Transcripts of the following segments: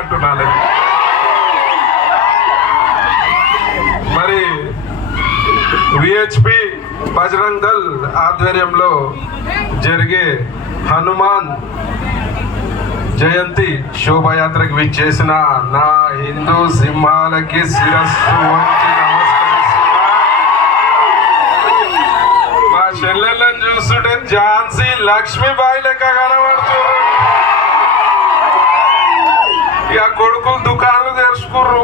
అంటున్నాను. మరి విహెచ్పి బజరంగ్ ఆధ్వర్యంలో జరిగే హనుమాన్ జయంతి శోభాయాత్రకు విచ్చేసిన నా హిందూ సింహాలకి శిరస్సు మా చెల్లెళ్ళని చూస్తుంటే ఝాన్సీ లక్ష్మీబాయి లెక్క దుకాణాలు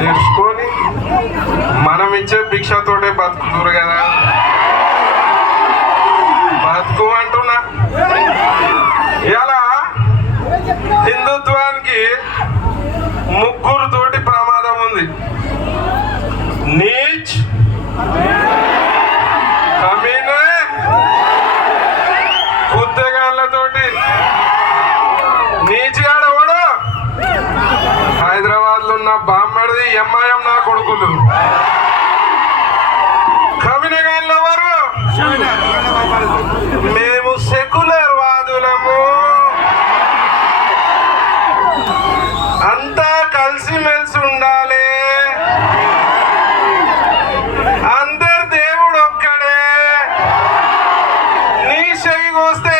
నేర్చుకొని మనం ఇచ్చే భిక్షతోటే బతుకుతురు కదా. బతుకు అంటున్నా ఇలా హిందుత్వానికి ముగ్గురు తోటి ప్రమాదం ఉంది. నీచ్ కమీనే కుత్తగాళ్ళతోటి బామ్మడిది ఎంఐఎం నా కొడుకులు. కమినగాళ్ళు ఎవరు? మేము సెక్యులర్ వాదులము. అంతా కలిసిమెలిసి ఉండాలి. అందరు దేవుడు ఒక్కడే. నీ చెయ్యి కోస్తే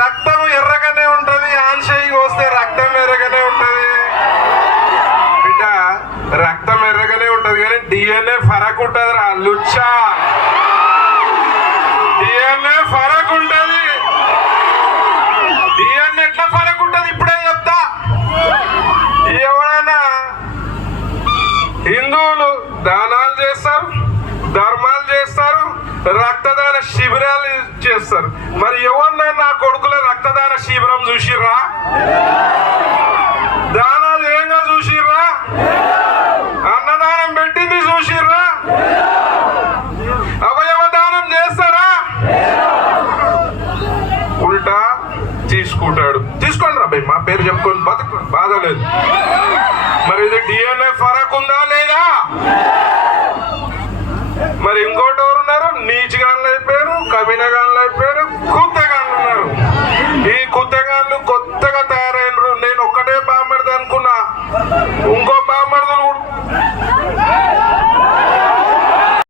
రక్తం ఎర్రగానే ఉంటది ఆన్ చెయ్యి కోస్తే రక్తం ఎర్రగానే ఉంటుంది బిడ్డ రక్తం ఎర్రగానే ఉంటది కానీ డిఎన్ఏ ఫరక్ ఉంటుందిరా లుచ్చ. లుచ్చా డిఎన్ఏ ఫరక్ ఉంటుంది. డిఎన్ఏ ఎట్లా ఫరక్ ఉంటుంది? ఇప్పుడే చెప్తా. ఎవరైనా హిందువులు దానాలు చేస్తారు ధర్మాలు చేస్తారు రక్తదాన శిబిరాలు చేస్తారు. మరి ఎవరినైనా నా కొడుకుల రక్తదాన శిబిరం చూసిర్రా? తీసుకుంటాడు. తీసుకోండి రాబాయ్ మా పేరు చెప్పుకొని బాధ బాధలేదు మరి ఇది డిఎన్ఏ ఫరక్ ఉందా లేదా? మరి ఇంకోటి ఎవరు ఉన్నారు నీచిగాన్లు అయిపోయారు కబీనగాన్లు అయిపోయారు కుత్తగాన్లు ఉన్నారు. ఈ కుత్తగాన్లు కొత్తగా తయారైనరు. నేను ఒక్కటే బామ్మడిది అనుకున్నా. ఇంకో బామ్మ